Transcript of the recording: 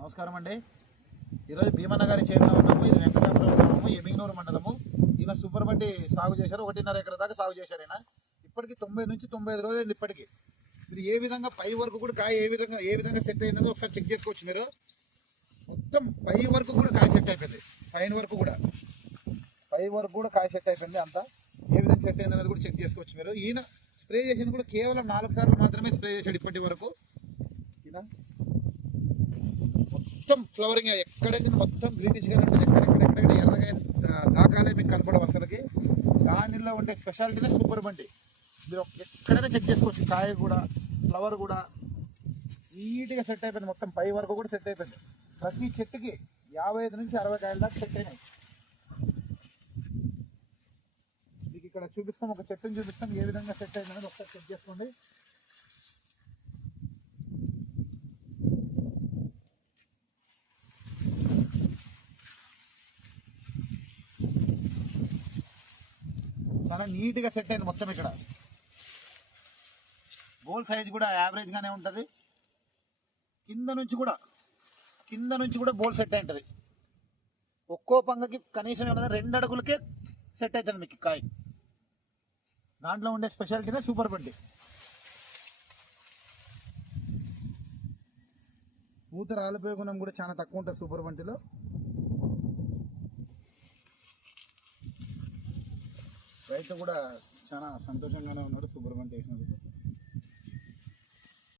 నమస్కారం అండి. ఈరోజు భీమన్న గారి చేతిలో ఉన్నాము ఇది వెంకటాపురం గ్రామము ఎమిగినూరు మండలము. ఈయన సూపర్ సాగు చేశారు. ఒకటిన్నర ఎకర దాకా సాగు చేశారు ఈయన. ఇప్పటికి తొంభై నుంచి తొంభై ఐదు రోజులు ఇప్పటికి. మీరు ఏ విధంగా పై వరకు కూడా కాయ ఏ విధంగా ఏ విధంగా సెట్ అయిందో ఒకసారి చెక్ చేసుకోవచ్చు మీరు. మొత్తం పై వరకు కూడా కాయ సెట్ అయిపోయింది. పైన వరకు కూడా. పై వరకు కూడా కాయ సెట్ అయిపోయింది అంతా. ఏ విధంగా సెట్ అయింది అనేది కూడా చెక్ చేసుకోవచ్చు మీరు. ఈయన స్ప్రే చేసింది కూడా కేవలం నాలుగు సార్లు మాత్రమే స్ప్రే చేశాడు ఇప్పటి వరకు. ఈయన మొత్తం ఫ్లవరింగ్ ఎక్కడైతే మొత్తం గ్రీనిష్గా ఉంటుంది ఎక్కడెక్కడెక్కడ ఎర్రగా దాకాలే మీకు కనపడవు అసలుకి. దానిలో ఉండే స్పెషాలిటీనే సూపర్ బండి. మీరు ఎక్కడైనా చెక్ చేసుకోవచ్చు. కాయ కూడా ఫ్లవర్ కూడా. నీట్గా సెట్ అయిపోయింది. మొత్తం పై వరకు కూడా సెట్ అయిపోయింది. ప్రతి చెట్టుకి యాభై ఐదు నుంచి అరవై కాయల దాకా సెట్ అయినాయి. మీకు ఇక్కడ చూపిస్తాం. ఒక చెట్టుని చూపిస్తాం. ఏ విధంగా సెట్ అయింది అనేది ఒకసారి చెక్ చేసుకోండి. చాలా నీట్గా సెట్ అయింది మొత్తం ఇక్కడ. గోల్ సైజ్ కూడా యావరేజ్గానే ఉంటుంది. కింద నుంచి కూడా కింద నుంచి కూడా బోల్ సెట్ అయి ఉంటుంది ఒక్కో పంగకి కనీసం ఏమన్నా రెండు అడుగులకే సెట్ అవుతుంది మీకు కాయ. దాంట్లో ఉండే స్పెషాలిటీనే సూపర్ బండి. పూత రాలిపోయే గుణం కూడా చాలా తక్కువ ఉంటుంది సూపర్ బండిలో. రైతు కూడా చాలా సంతోషంగానే ఉన్నాడు సుబ్రహ్మణ్యం చేసినందుకు.